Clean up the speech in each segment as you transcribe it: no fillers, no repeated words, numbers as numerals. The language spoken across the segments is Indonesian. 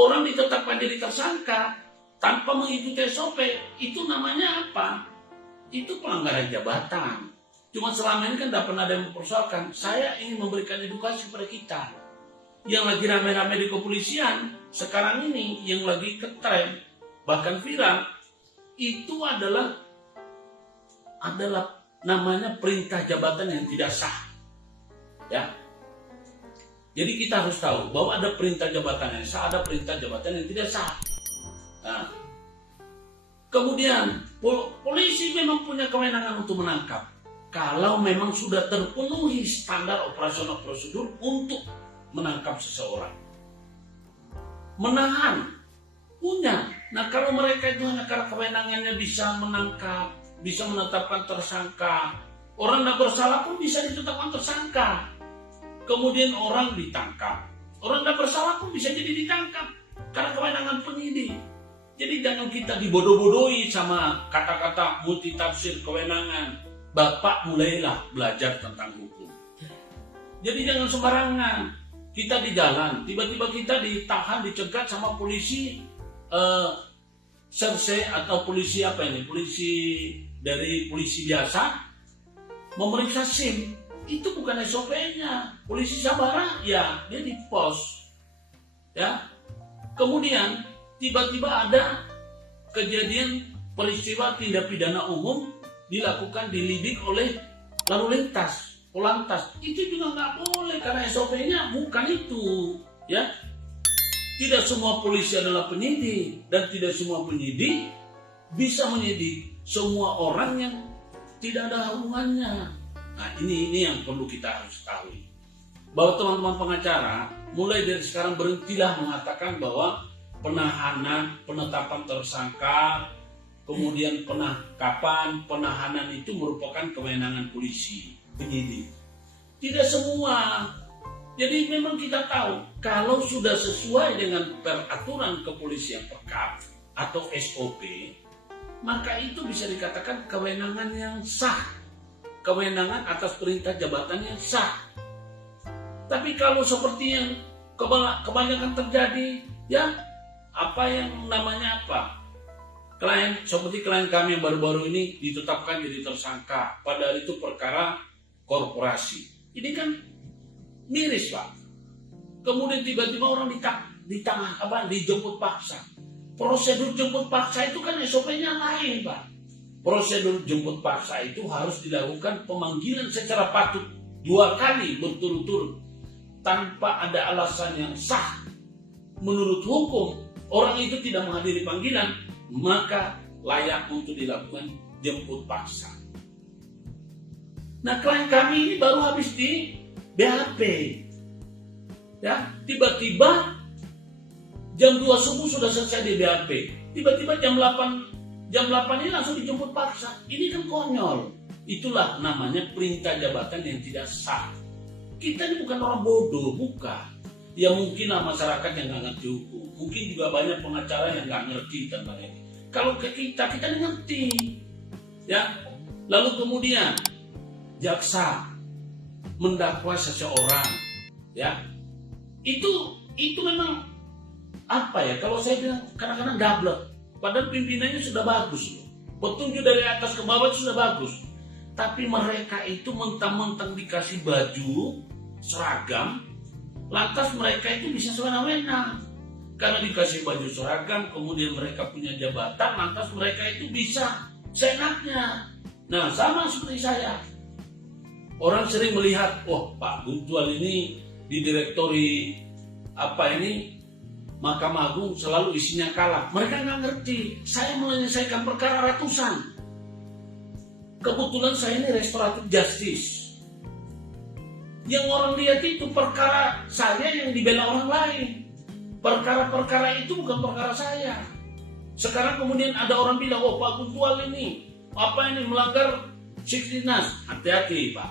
orang ditetapkan jadi tersangka tanpa mengikuti SOP, itu namanya apa? Itu pelanggaran jabatan. Cuma selama ini kan tidak pernah ada yang mempersoalkan. Saya ingin memberikan edukasi kepada kita. Yang lagi rame-rame di kepolisian, sekarang ini yang lagi ketren, bahkan viral, itu adalah namanya perintah jabatan yang tidak sah. Ya. Jadi kita harus tahu bahwa ada perintah jabatan yang sah, ada perintah jabatan yang tidak sah. Nah, kemudian polisi memang punya kewenangan untuk menangkap kalau memang sudah terpenuhi standar operasional prosedur untuk menangkap seseorang. Menahan punya. Nah, kalau mereka itu hanya karena kewenangannya bisa menangkap, bisa menetapkan tersangka, orang tidak bersalah pun bisa ditetapkan tersangka. Kemudian orang ditangkap, orang tidak bersalah pun bisa jadi ditangkap karena kewenangan penyidik. Jadi jangan kita dibodoh-bodohi sama kata-kata multitafsir kewenangan. Bapak mulailah belajar tentang hukum. Jadi jangan sembarangan. Kita di jalan, tiba-tiba kita ditahan, dicegat sama polisi serse atau polisi apa ini? Polisi biasa memeriksa SIM. Itu bukan SOP-nya. Polisi Sabara, ya dia di pos. Ya. Kemudian tiba-tiba ada kejadian peristiwa tindak pidana umum dilakukan dilidik oleh lalu lintas, Polantas. Itu juga nggak boleh karena SOP-nya bukan itu, ya. Tidak semua polisi adalah penyidik dan tidak semua penyidik bisa menyidik semua orang yang tidak ada hubungannya. Nah, ini yang perlu kita harus ketahui. Bahwa teman-teman pengacara mulai dari sekarang berhentilah mengatakan bahwa penahanan, penetapan tersangka, kemudian penangkapan, penahanan itu merupakan kewenangan polisi, penyidik. Tidak semua. Jadi memang kita tahu kalau sudah sesuai dengan peraturan kepolisian Perkap atau SOP, maka itu bisa dikatakan kewenangan yang sah. Kewenangan atas perintah jabatan yang sah. Tapi kalau seperti yang kebanyakan terjadi, ya apa yang namanya apa? Seperti klien kami yang baru-baru ini ditetapkan jadi tersangka, padahal itu perkara korporasi. Ini kan miris, Pak. Kemudian tiba-tiba orang dijemput paksa. Prosedur jemput paksa itu kan SOP-nya lain, Pak. Prosedur jemput paksa itu harus dilakukan pemanggilan secara patut 2 kali berturut-turut tanpa ada alasan yang sah. Menurut hukum, orang itu tidak menghadiri panggilan, maka layak untuk dilakukan jemput paksa. Nah, klien kami ini baru habis di BAP. Ya, tiba-tiba jam 2 subuh sudah selesai di BAP. Tiba-tiba jam 8 ini langsung dijemput paksa. Ini kan konyol. Itulah namanya perintah jabatan yang tidak sah. Kita ini bukan orang bodoh, bukan. Ya mungkinlah masyarakat yang nggak ngerti hukum. Mungkin juga banyak pengacara yang nggak ngerti tentang ini. Kalau ke kita ngerti. Ya. Lalu kemudian jaksa mendakwa seseorang. Ya. Itu memang apa ya? Kalau saya bilang kadang-kadang double. Padahal pimpinannya sudah bagus. Petunjuk dari atas ke bawah sudah bagus. Tapi mereka itu mentang-mentang dikasih baju seragam, lantas mereka itu bisa semena-mena. Karena dikasih baju seragam, kemudian mereka punya jabatan, lantas mereka itu bisa seenaknya. Nah, sama seperti saya. Orang sering melihat, oh Pak Guntual ini di direktori Mahkamah Agung selalu isinya kalah. Mereka nggak ngerti. Saya menyelesaikan perkara ratusan. Kebetulan saya ini restoratif justice. Yang orang lihat itu perkara saya yang dibela orang lain. Perkara-perkara itu bukan perkara saya. Sekarang kemudian ada orang bilang, oh Pak Guntual ini melanggar Siktinas. Hati-hati Pak.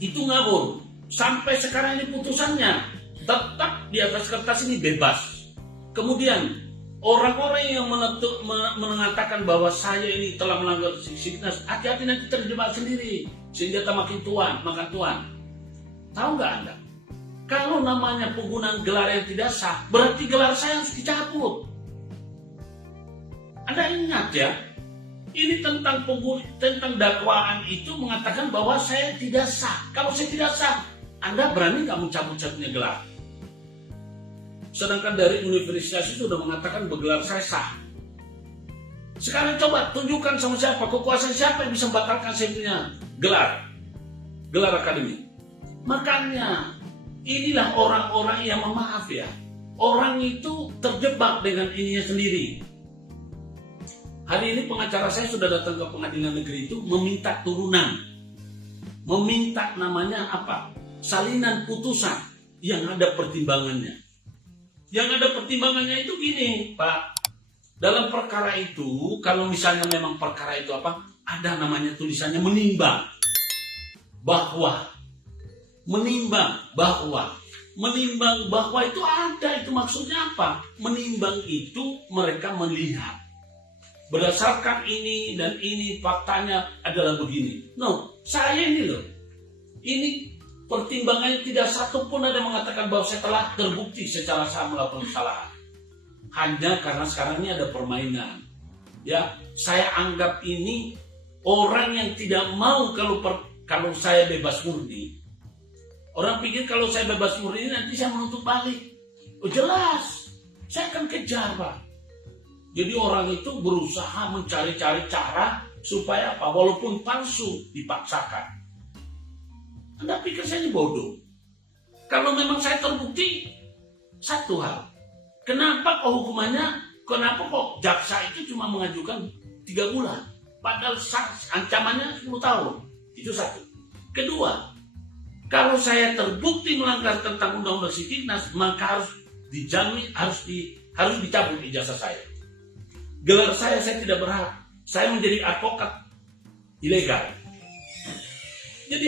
Itu ngawur. Sampai sekarang ini putusannya tetap di atas kertas ini bebas. Kemudian orang-orang yang mengatakan bahwa saya ini telah melanggar Siktinas, hati-hati nanti terjebak sendiri. Senjata makan tuan. Tahu nggak Anda? Kalau namanya penggunaan gelar yang tidak sah, berarti gelar saya harus dicabut. Anda ingat ya, ini tentang dakwaan itu mengatakan bahwa saya tidak sah. Kalau saya tidak sah, Anda berani nggak mencabut-cabutnya gelar? Sedangkan dari universitas itu sudah mengatakan bergelar saya sah. Sekarang coba tunjukkan sama siapa, kekuasaan siapa yang bisa membatalkan saya punya gelar akademik. Makanya inilah orang-orang yang memaaf ya. Orang itu terjebak dengan ininya sendiri. Hari ini pengacara saya sudah datang ke pengadilan negeri itu meminta turunan. Meminta namanya apa? Salinan putusan yang ada pertimbangannya. Yang ada pertimbangannya itu gini, Pak. Dalam perkara itu, kalau misalnya memang perkara itu apa? Ada namanya tulisannya menimbang bahwa itu ada, itu maksudnya apa? Menimbang itu mereka melihat berdasarkan ini dan ini faktanya adalah begini. No, saya ini loh, ini pertimbangannya tidak satu pun ada mengatakan bahwa saya telah terbukti secara sah melakukan kesalahan. Hanya karena sekarang ini ada permainan. Ya, saya anggap ini orang yang tidak mau kalau saya bebas murni. Orang pikir kalau saya bebas murni nanti saya menuntut balik. Oh jelas, saya akan kejar Pak. Jadi orang itu berusaha mencari-cari cara supaya apa? Walaupun palsu dipaksakan. Anda pikir saya ini bodoh? Kalau memang saya terbukti, satu hal. Kenapa kok hukumannya? Kenapa kok jaksa itu cuma mengajukan 3 bulan? Padahal ancamannya 10 tahun. Itu satu. Kedua, kalau saya terbukti melanggar tentang Undang-Undang Sidiknas, maka harus dijamin, harus dicabut ijazah saya. Gelar saya tidak berhak. Saya menjadi advokat ilegal. Jadi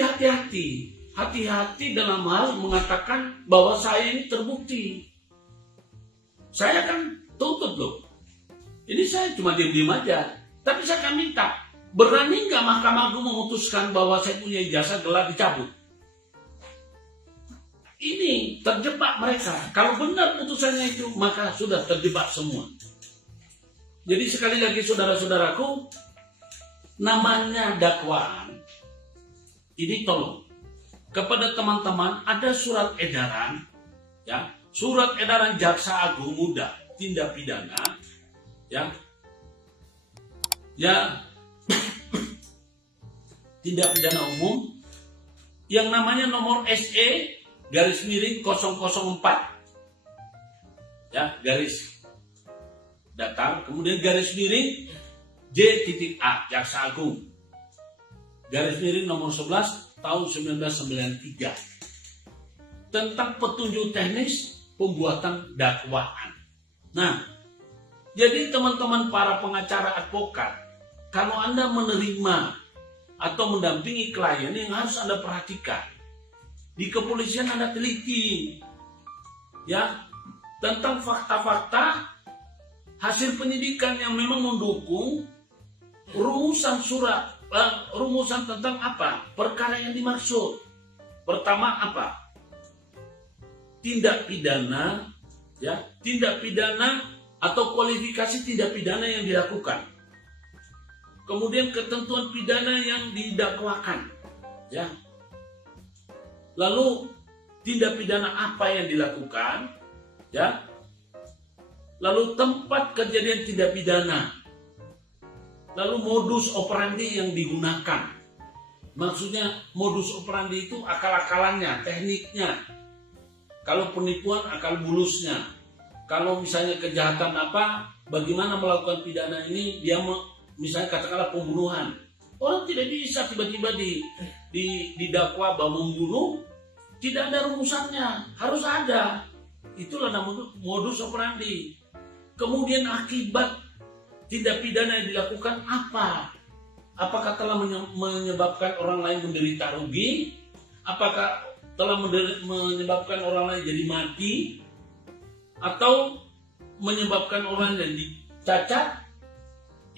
hati-hati dalam hal mengatakan bahwa saya ini terbukti. Saya kan tuntut loh. Ini saya cuma diam-diam aja. Tapi saya akan minta, berani nggak Mahkamah Agung memutuskan bahwa saya punya ijazah gelar dicabut? Ini terjebak mereka. Kalau benar putusannya itu, maka sudah terjebak semua. Jadi sekali lagi saudara-saudaraku, namanya dakwaan. Ini tolong kepada teman-teman ada surat edaran, ya, surat edaran Jaksa Agung Muda Tindak Pidana, ya, tindak pidana umum yang namanya nomor SE-004, ya, garis datar, kemudian garis miring J.A Jaksa Agung, garis miring nomor 11 tahun 1993 tentang petunjuk teknis pembuatan dakwaan. Nah, jadi teman-teman para pengacara advokat, kalau Anda menerima atau mendampingi klien, yang harus Anda perhatikan, di kepolisian Anda teliti, ya, tentang fakta-fakta hasil penyidikan yang memang mendukung rumusan tentang apa? Perkara yang dimaksud. Pertama apa? Tindak pidana, ya, tindak pidana atau kualifikasi tindak pidana yang dilakukan. Kemudian ketentuan pidana yang didakwakan, ya. Lalu tindak pidana apa yang dilakukan, ya. Lalu tempat kejadian tindak pidana. Lalu modus operandi yang digunakan. Maksudnya modus operandi itu akal-akalannya, tekniknya. Kalau penipuan, akal bulusnya. Kalau misalnya kejahatan apa, bagaimana melakukan pidana ini, dia misalnya katakanlah pembunuhan. Orang tidak bisa tiba-tiba didakwa bahwa membunuh, tidak ada rumusannya, harus ada. Itulah namanya modus operandi. Kemudian akibat tindak pidana yang dilakukan apa? Apakah telah menyebabkan orang lain menderita rugi? Apakah telah menyebabkan orang lain jadi mati? Atau menyebabkan orang lain dicacat?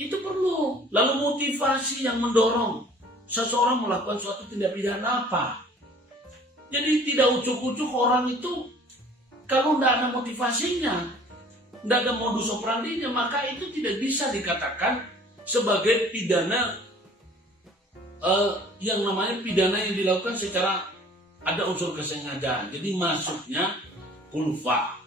Itu perlu. Lalu motivasi yang mendorong seseorang melakukan suatu tindak pidana apa? Jadi tidak ucuk-ucuk orang itu kalau tidak ada motivasinya, tidak ada modus operandinya, maka itu tidak bisa dikatakan sebagai pidana yang namanya pidana yang dilakukan secara ada unsur kesengajaan. Jadi masuknya kulfa.